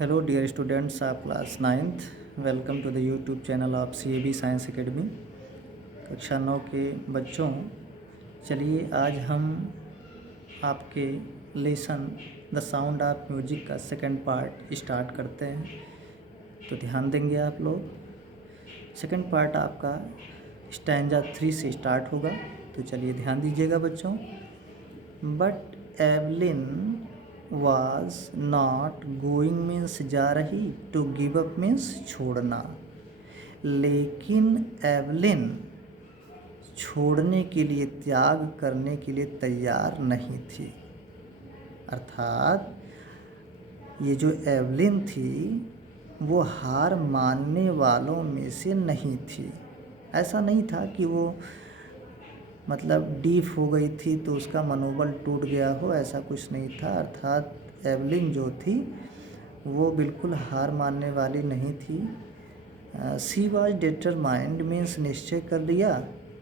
Hello dear students of class 9th. Welcome to the YouTube channel of CAB Science Academy. कक्षा 9 के बच्चों, चलिए आज हम आपके lesson the sound of music का सेकंड पार्ट स्टार्ट करते हैं। तो ध्यान देंगे आप लोग। सेकंड पार्ट आपका स्टैंजा 3 से स्टार्ट होगा। तो चलिए ध्यान दीजिएगा बच्चों। But Evelyn was not going means जा रही, to give up मीन्स छोड़ना, लेकिन एवलिन छोड़ने के लिए, त्याग करने के लिए तैयार नहीं थी। अर्थात ये जो एवलिन थी वो हार मानने वालों में से नहीं थी। ऐसा नहीं था कि वो मतलब डीप हो गई थी तो उसका मनोबल टूट गया हो, ऐसा कुछ नहीं था। अर्थात एवलिन जो थी वो बिल्कुल हार मानने वाली नहीं थी। शी वॉज डिटरमाइंड मीन्स निश्चय कर लिया,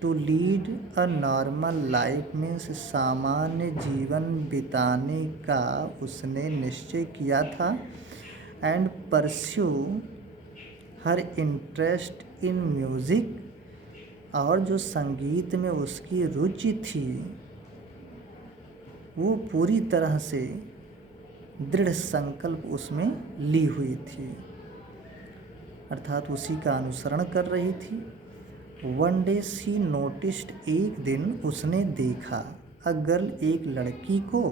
to lead a normal life means सामान्य जीवन बिताने का उसने निश्चय किया था। And pursue her interest in music, और जो संगीत में उसकी रुचि थी वो पूरी तरह से दृढ़ संकल्प उसमें ली हुई थी, अर्थात उसी का अनुसरण कर रही थी। वन डे सी नोटिस्ड, एक दिन उसने देखा, अ गर्ल एक लड़की को,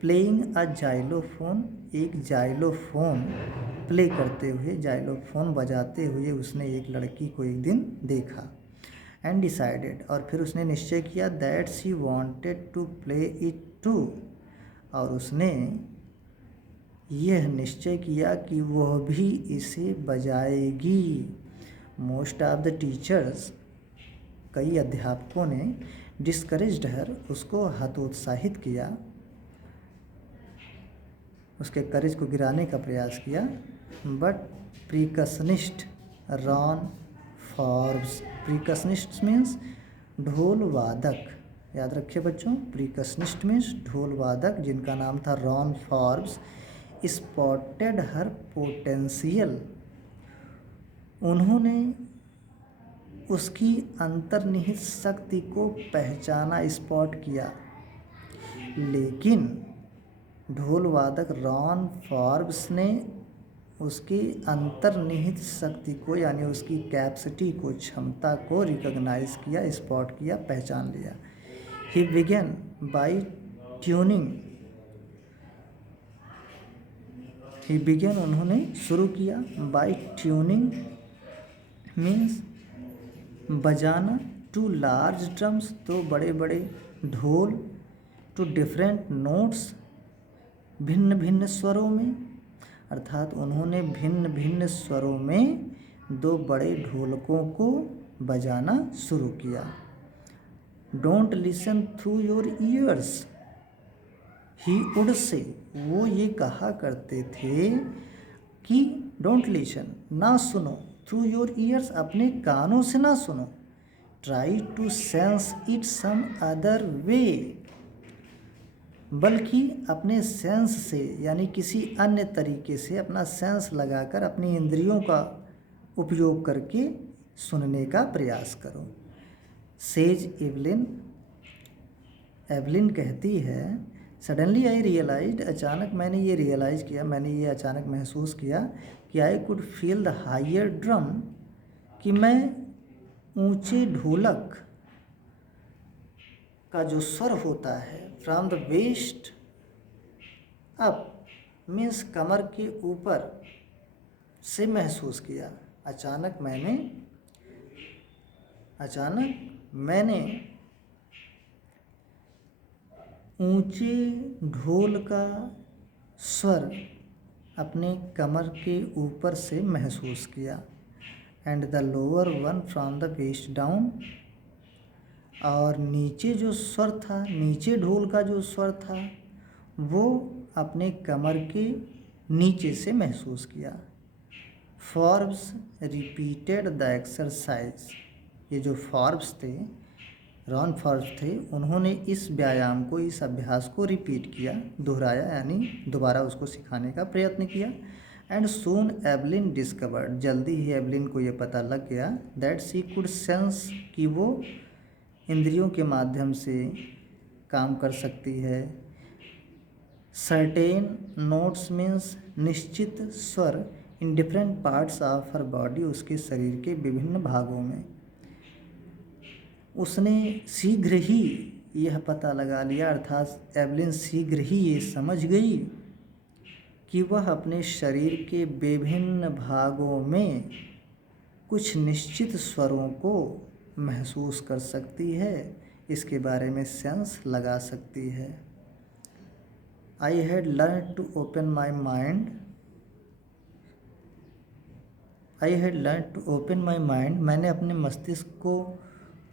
प्लेइंग अ जाइलोफोन, एक जाइलोफोन प्ले करते हुए, जाइलोफोन बजाते हुए उसने एक लड़की को एक दिन देखा। एंड डिसाइडेड, और फिर उसने निश्चय किया, that she wanted to play it too, और उसने यह निश्चय किया कि वह भी इसे बजाएगी। मोस्ट ऑफ द टीचर्स, कई अध्यापकों ने, डिस्करेज्ड हर, उसको हतोत्साहित किया, उसके करेज को गिराने का प्रयास किया। बट प्रिकशनिस्ट रॉन फॉर्ब्स, प्रिकशनिस्ट मीन्स ढोल वादक, याद रखिए बच्चों, प्रिकशनिस्ट मीन्स ढोल वादक, जिनका नाम था रॉन फॉर्ब्स, स्पॉटेड हर पोटेंशियल, उन्होंने उसकी अंतर्निहित शक्ति को पहचाना, स्पॉट किया। लेकिन ढोल वादक रॉन फॉर्ब्स ने उसकी अंतर्निहित शक्ति को, यानी उसकी कैपेसिटी को, क्षमता को रिकॉग्नाइज किया, स्पॉट किया, पहचान लिया। He began by tuning, he began उन्होंने शुरू किया, बाय ट्यूनिंग मीन्स बजाना, टू लार्ज ड्रम्स, तो बड़े बड़े ढोल, टू डिफरेंट नोट्स, भिन्न भिन्न स्वरों में, अर्थात उन्होंने भिन्न भिन्न स्वरों में दो बड़े ढोलकों को बजाना शुरू किया। Don't listen through your ears, he would say, वो ये कहा करते थे कि डोंट लिसन, ना सुनो, थ्रू योर ईयर्स, अपने कानों से ना सुनो, try to sense it some other way, बल्कि अपने सेंस से, यानी किसी अन्य तरीके से, अपना सेंस लगाकर, अपनी इंद्रियों का उपयोग करके सुनने का प्रयास करो। सेज एवलिन, एवलिन कहती है, सडनली आई रियलाइज्ड, अचानक मैंने ये रियलाइज़ किया, मैंने ये अचानक महसूस किया कि I could feel the higher drum, कि मैं ऊंचे ढोलक का जो स्वर होता है, from the waist up means कमर के ऊपर से महसूस किया। अचानक मैंने ऊंचे ढोल का स्वर अपने कमर के ऊपर से महसूस किया। And the lower one from the waist down, और नीचे जो स्वर था, नीचे ढोल का जो स्वर था वो अपने कमर के नीचे से महसूस किया। फॉर्ब्स रिपीटेड द एक्सरसाइज, ये जो फॉर्ब्स थे, रॉन फॉर्ब्स थे, उन्होंने इस व्यायाम को, इस अभ्यास को रिपीट किया, दोहराया, यानी दोबारा उसको सिखाने का प्रयत्न किया। एंड सून एवलिन डिस्कवर्ड, जल्दी ही एवलिन को ये पता लग गया दैट शी कुड सेंस, कि वो इंद्रियों के माध्यम से काम कर सकती है। सर्टेन नोट्स मीन्स निश्चित स्वर in different parts of her body, उसके शरीर के विभिन्न भागों में। उसने शीघ्र ही यह पता लगा लिया, अर्थात एवलिन शीघ्र ही ये समझ गई कि वह अपने शरीर के विभिन्न भागों में कुछ निश्चित स्वरों को महसूस कर सकती है, इसके बारे में सेंस लगा सकती है। I had learn to open my mind, I had learn to open my mind, मैंने अपने मस्तिष्क को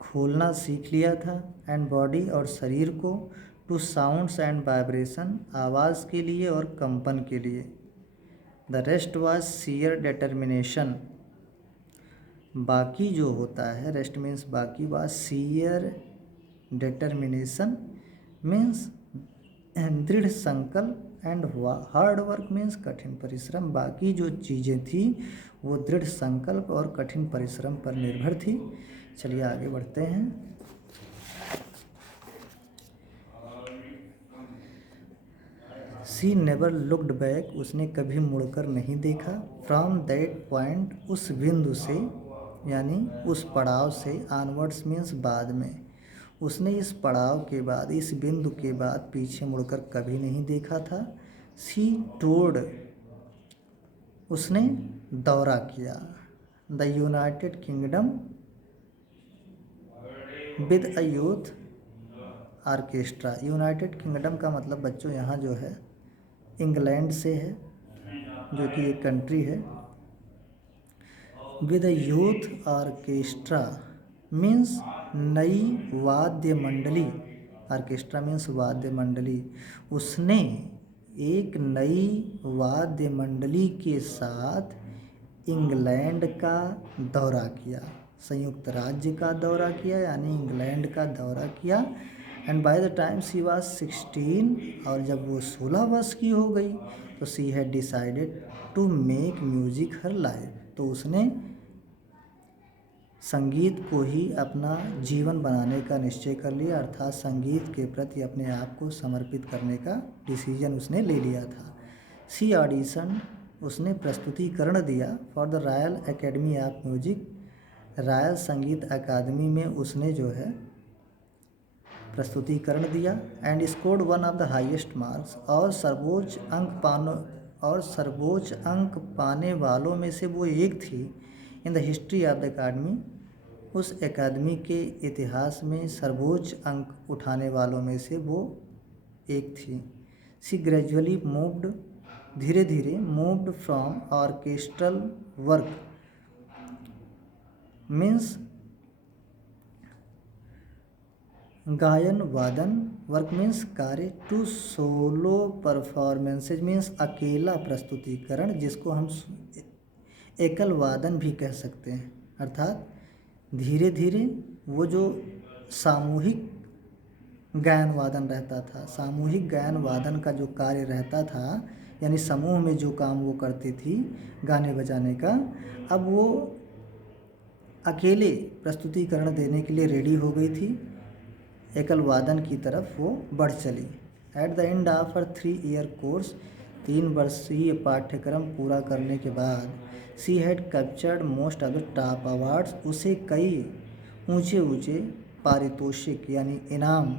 खोलना सीख लिया था, एंड बॉडी और शरीर को, टू साउंड्स एंड वाइब्रेशन, आवाज़ के लिए और कंपन के लिए। The rest was sheer determination, बाकी जो होता है, रेस्ट मीन्स बाकी, वाज सीयर डिटर्मिनेशन मीन्स दृढ़ संकल्प, एंड हार्ड वर्क मीन्स कठिन परिश्रम, बाकी जो चीज़ें थी वो दृढ़ संकल्प और कठिन परिश्रम पर निर्भर थी। चलिए आगे बढ़ते हैं। शी नेवर लुक्ड बैक, उसने कभी मुड़कर नहीं देखा। फ्रॉम दैट पॉइंट, उस बिंदु से, यानी उस पड़ाव से, ऑनवर्ड्स मीन्स बाद में, उसने इस पड़ाव के बाद, इस बिंदु के बाद पीछे मुड़कर कभी नहीं देखा था। शी टूर्ड, उसने दौरा किया। The United kingdom with a youth orchestra, United kingdom का मतलब बच्चों यहाँ जो है इंग्लैंड से है, जो कि एक कंट्री है। With a youth orchestra means नई वाद्य मंडली, ऑर्केस्ट्रा मीन्स वाद्य मंडली, उसने एक नई वाद्य मंडली के साथ इंग्लैंड का दौरा किया, संयुक्त राज्य का दौरा किया, यानी इंग्लैंड का दौरा किया। And by the time she was 16, और जब वो 16 वर्ष की हो गई तो she had decided to make music her life, तो उसने संगीत को ही अपना जीवन बनाने का निश्चय कर लिया, अर्थात संगीत के प्रति अपने आप को समर्पित करने का डिसीजन उसने ले लिया था। शी ऑडिशन, उसने प्रस्तुतिकरण दिया for the royal academy of music, royal संगीत अकादमी में उसने जो है प्रस्तुतिकरण दिया। And scored one of the highest marks, और सर्वोच्च अंक पाने वालों में से वो एक थी। In the history of the academy, उस अकादमी के इतिहास में सर्वोच्च अंक उठाने वालों में से वो एक थी। शी ग्रेजुअली मूव्ड, धीरे धीरे, moved from orchestral work means गायन वादन, वर्क मीन्स कार्य, टू सोलो परफॉर्मेंसेज मीन्स अकेला प्रस्तुतिकरण, जिसको हम एकल वादन भी कह सकते हैं। अर्थात धीरे धीरे वो जो सामूहिक गायन वादन रहता था, सामूहिक गायन वादन का जो कार्य रहता था, यानी समूह में जो काम वो करती थी गाने बजाने का, अब वो अकेले प्रस्तुतिकरण देने के लिए रेडी हो गई थी, एकल वादन की तरफ वो बढ़ चली। At the end of her 3 year course, 3 वर्षीय पाठ्यक्रम पूरा करने के बाद, she had captured most of the top awards, उसे कई ऊंचे ऊंचे पारितोषिक यानी इनाम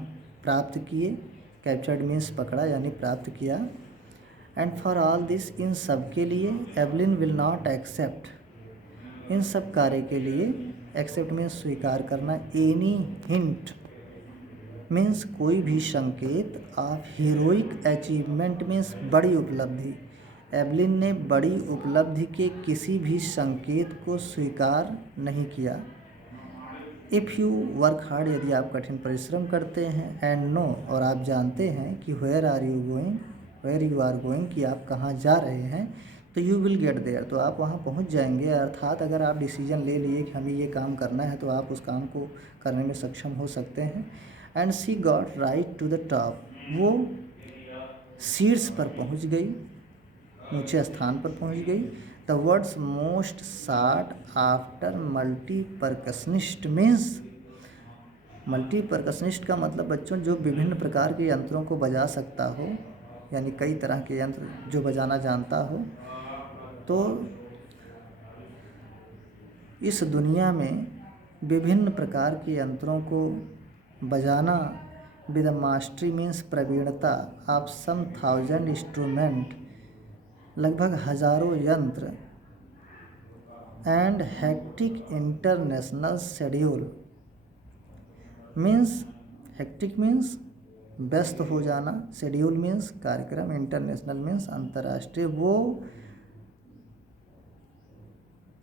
प्राप्त किए। कैप्चर्ड मीन्स पकड़ा, यानी प्राप्त किया। एंड फॉर ऑल दिस, इन सब के लिए, एवलिन विल नॉट एक्सेप्ट, इन सब कार्य के लिए, एक्सेप्ट मीन्स स्वीकार करना, एनी हिंट मीन्स कोई भी संकेत, ऑफ हीरोइक अचीवमेंट मीन्स बड़ी उपलब्धि, एवलिन ने बड़ी उपलब्धि के किसी भी संकेत को स्वीकार नहीं किया। इफ़ यू वर्क हार्ड, यदि आप कठिन परिश्रम करते हैं, एंड नो, और आप जानते हैं कि where are you going, where you are going, कि आप कहाँ जा रहे हैं, तो यू विल गेट देयर, तो आप वहाँ पहुँच जाएंगे। अर्थात अगर आप डिसीजन ले लिए कि हमें ये काम करना है, तो आप उस काम को करने में सक्षम हो सकते हैं। And she got right to the top, वो शीर्ष पर पहुँच गई। ऊंचे स्थान पर पहुंच गई। द वर्ड्स मोस्ट साट आफ्टर मल्टीपर्कशनिस्ट मीन्स, मल्टीपर्कशनिस्ट का मतलब बच्चों जो विभिन्न प्रकार के यंत्रों को बजा सकता हो, यानी कई तरह के यंत्र जो बजाना जानता हो। तो इस दुनिया में विभिन्न प्रकार के यंत्रों को बजाना विद मास्टरी मीन्स प्रवीणता ऑफ सम 1000 इंस्ट्रूमेंट, लगभग हजारों यंत्र, and hectic international schedule means, hectic means व्यस्त हो जाना, शेड्यूल मीन्स कार्यक्रम, इंटरनेशनल मीन्स अंतर्राष्ट्रीय। वो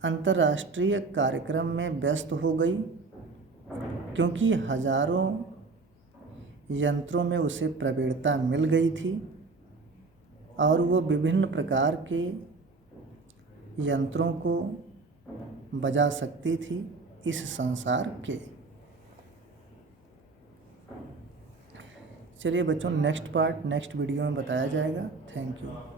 अंतर्राष्ट्रीय कार्यक्रम में व्यस्त हो गई क्योंकि हजारों यंत्रों में उसे प्रवीणता मिल गई थी और वो विभिन्न प्रकार के यंत्रों को बजा सकती थी इस संसार के। चलिए बच्चों, नेक्स्ट पार्ट नेक्स्ट वीडियो में बताया जाएगा। Thank you.